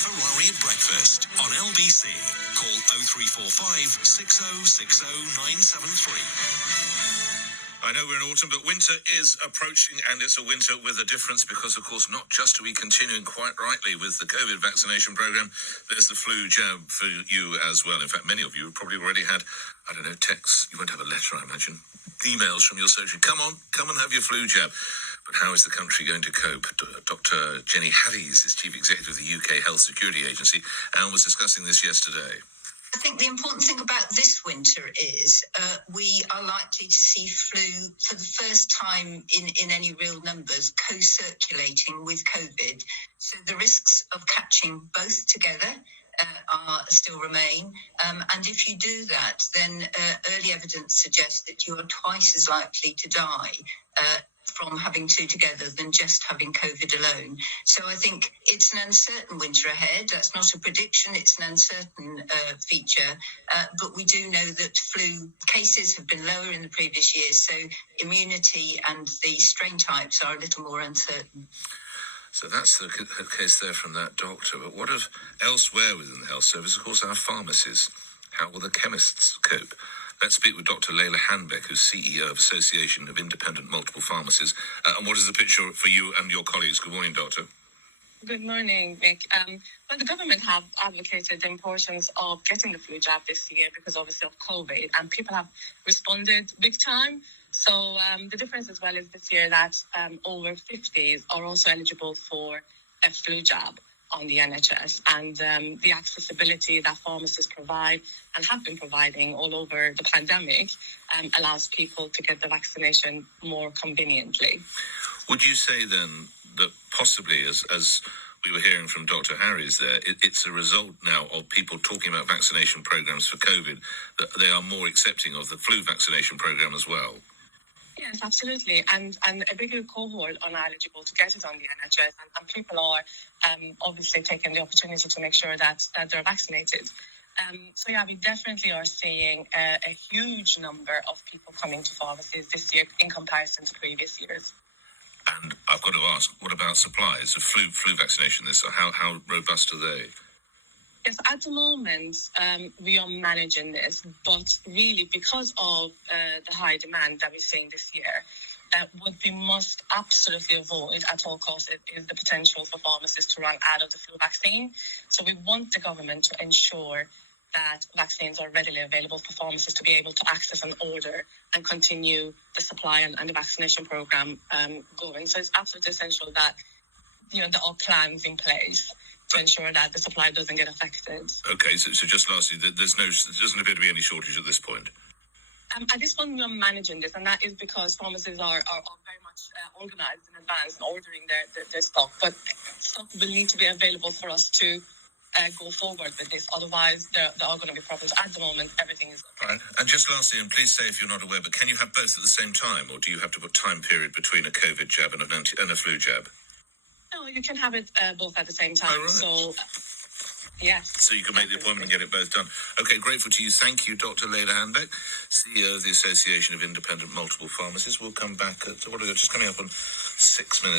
Ferrari at breakfast on LBC. Call 0345 6060 973. I know we're in autumn, but winter is approaching, and it's a winter with a difference because, of course, not just are we continuing quite rightly with the COVID vaccination program, there's the flu jab for you as well. In fact, many of you have probably already had, I don't know, texts. You won't have a letter, I imagine. Emails from your surgery. Come on, come and have your flu jab. But how is the country going to cope? Dr. Jenny Haddies is Chief Executive of the UK Health Security Agency and was discussing this yesterday. I think the important thing about this winter is we are likely to see flu for the first time in any real numbers co-circulating with COVID. So the risks of catching both together still remain. And if you do that, then early evidence suggests that you are twice as likely to die from having two together than just having COVID alone. So I think it's an uncertain winter ahead. That's not a prediction, it's an uncertain feature. But we do know that flu cases have been lower in the previous years, so immunity and the strain types are a little more uncertain. So that's the case there from that doctor. But what of elsewhere within the health service? Of course, our pharmacies. How will the chemists cope? Let's speak with Dr. Leyla Hannbeck, who's CEO of Association of Independent Multiple Pharmacies. And what is the picture for you and your colleagues? Good morning, Doctor. Good morning, Nick. Well, the government have advocated the importance of getting the flu jab this year because obviously of COVID, and people have responded big time. So the difference as well is this year that over 50s are also eligible for a flu jab on the NHS, and the accessibility that pharmacists provide and have been providing all over the pandemic allows people to get the vaccination more conveniently. Would you say then that possibly, as we were hearing from Dr. Harries there, it's a result now of people talking about vaccination programs for COVID, that they are more accepting of the flu vaccination program as well? Yes, absolutely. And a bigger cohort are now eligible to get it on the NHS, and people are obviously taking the opportunity to make sure that they're vaccinated. So yeah, we definitely are seeing a huge number of people coming to pharmacies this year in comparison to previous years. And I've got to ask, what about supplies of flu vaccination? How robust are they? Yes, at the moment, we are managing this, but really because of the high demand that we're seeing this year, what we must absolutely avoid at all costs is the potential for pharmacists to run out of the flu vaccine. So we want the government to ensure that vaccines are readily available for pharmacists to be able to access and order and continue the supply and the vaccination program going. So it's absolutely essential that there are plans in place to ensure that the supply doesn't get affected. Okay, so just lastly, there doesn't appear to be any shortage at this point. At this point, we are managing this, and that is because pharmacies are very much organised in advance and ordering their stock. But stock will need to be available for us to go forward with this. Otherwise, there are going to be problems. At the moment, everything is okay. Right. And just lastly, and please say if you're not aware, but can you have both at the same time, or do you have to put time period between a COVID jab and a flu jab? No, you can have it both at the same time. Oh, right. So, yes. So you can make the appointment and get it both done. Okay, grateful to you. Thank you, Dr. Leyla Hannbeck, CEO of the Association of Independent Multiple Pharmacies. We'll come back at, just coming up on 6 minutes.